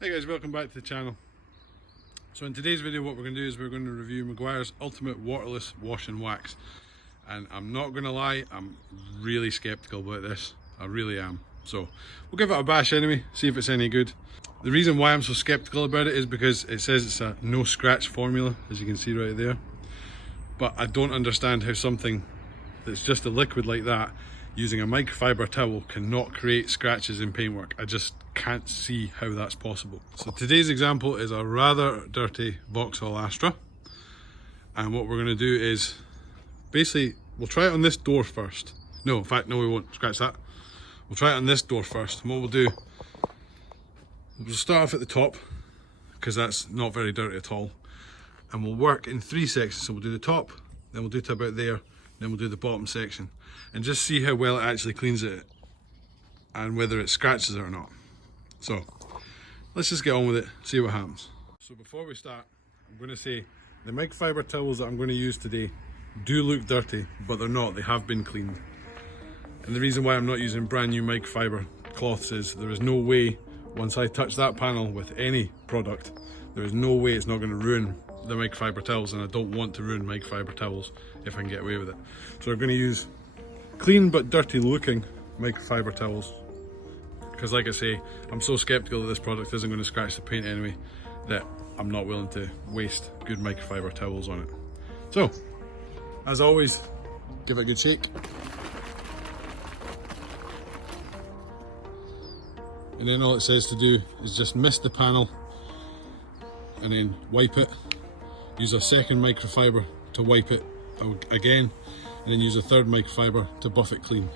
Hey guys, welcome back to the channel. So in today's video what we're going to do is we're going to review MEGUIAR'S Ultimate Waterless Wash Wax. And I'm not going to lie, I'm really skeptical about this. I really am. So we'll give it a bash anyway, see if it's any good. The reason why I'm so skeptical about it is because it says it's a no scratch formula, as you can see right there. But I don't understand how something that's just a liquid like that, using a microfiber towel, cannot create scratches in paintwork. I just can't see how that's possible. So today's example is a rather dirty Vauxhall Astra, and what we're going to do is basically we'll try it on this door first. No, in fact, no, we won't. Scratch that. We'll try it on this door first, and what we'll do, we'll start off at the top because that's not very dirty at all, and we'll work in three sections. So we'll do the top, then we'll do to about there, then we'll do the bottom section, and just see how well it actually cleans it and whether it scratches it or not. So let's just get on with it, see what happens. So before we start, I'm going to say the microfiber towels that I'm going to use today do look dirty, but they're not. They have been cleaned. And the reason why I'm not using brand new microfiber cloths is there is no way, once I touch that panel with any product, there is no way it's not going to ruin the microfiber towels, and I don't want to ruin microfiber towels if I can get away with it. So I'm going to use clean but dirty looking microfiber towels, because like I say, I'm so skeptical that this product isn't going to scratch the paint anyway that I'm not willing to waste good microfiber towels on it. So as always, give it a good shake, and then all it says to do is just mist the panel and then wipe it. Use a second microfiber to wipe it again, and then use a third microfiber to buff it clean.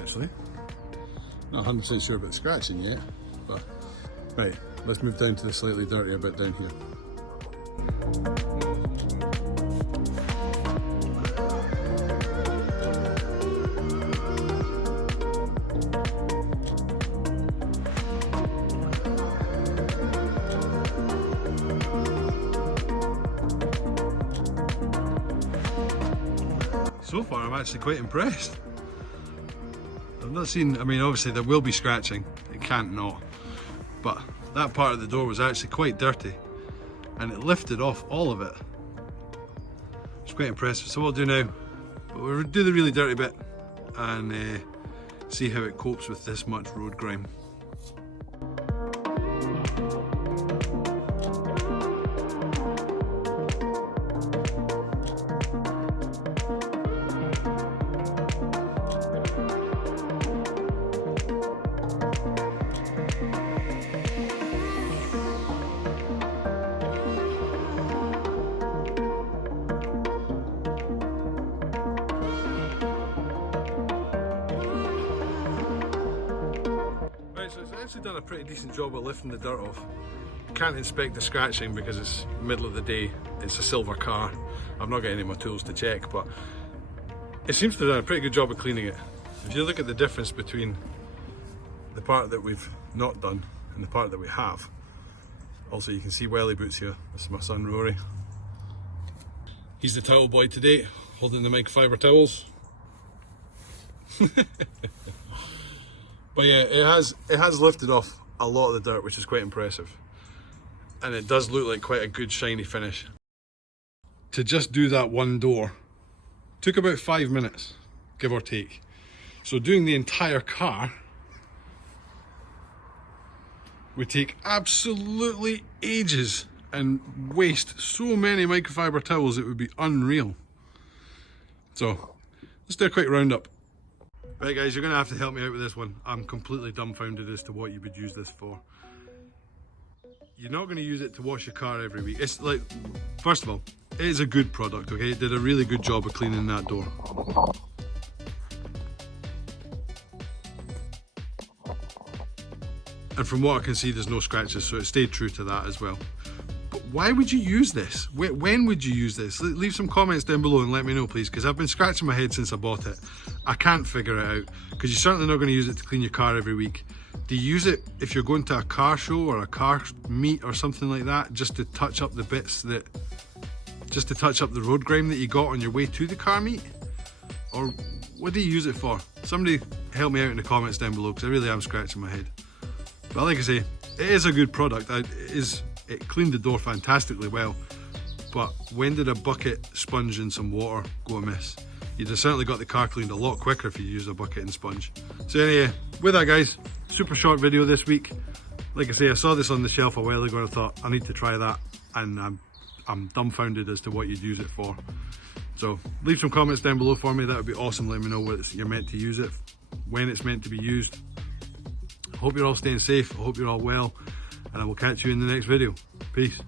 Actually, not 100% sure about scratching yet, but right, let's move down to the slightly dirtier bit down here. So far I'm actually quite impressed. I've not seen, I mean obviously there will be scratching, it can't not, but that part of the door was actually quite dirty and it lifted off all of it. It's quite impressive. So what we'll do now, we'll do the really dirty bit and see how it copes with this much road grime. So it's actually done a pretty decent job of lifting the dirt off. Can't inspect the scratching because it's middle of the day, it's a silver car. I've not got any of my tools to check, but it seems to have done a pretty good job of cleaning it. If you look at the difference between the part that we've not done and the part that we have, also you can see welly boots here. This is my son Rory. He's the towel boy today, holding the microfiber towels. But yeah, it has lifted off a lot of the dirt, which is quite impressive. And it does look like quite a good shiny finish. To just do that one door took about 5 minutes, give or take. So doing the entire car would take absolutely ages and waste so many microfiber towels, it would be unreal. So let's do a quick roundup. Right guys, you're going to have to help me out with this one. I'm completely dumbfounded as to what you would use this for. You're not going to use it to wash your car every week. It's like, first of all, it is a good product, okay? It did a really good job of cleaning that door. And from what I can see, there's no scratches, so it stayed true to that as well. But why would you use this? When would you use this? Leave some comments down below and let me know, please, because I've been scratching my head since I bought it. I can't figure it out, because you're certainly not going to use it to clean your car every week. Do you use it if you're going to a car show or a car meet or something like that, just to touch up the bits that, just to touch up the road grime that you got on your way to the car meet? Or what do you use it for? Somebody help me out in the comments down below, because I really am scratching my head. But like I say, it is a good product. It cleaned the door fantastically well, but when did a bucket, sponge and some water go amiss? You'd have certainly got the car cleaned a lot quicker if you used a bucket and sponge. So anyway, with that guys, super short video this week. Like I say, I saw this on the shelf a while ago and I thought I need to try that, and I'm dumbfounded as to what you'd use it for. So leave some comments down below for me, that would be awesome. Let me know what you're meant to use it, when it's meant to be used. I hope you're all staying safe, I hope you're all well, and I will catch you in the next video. Peace.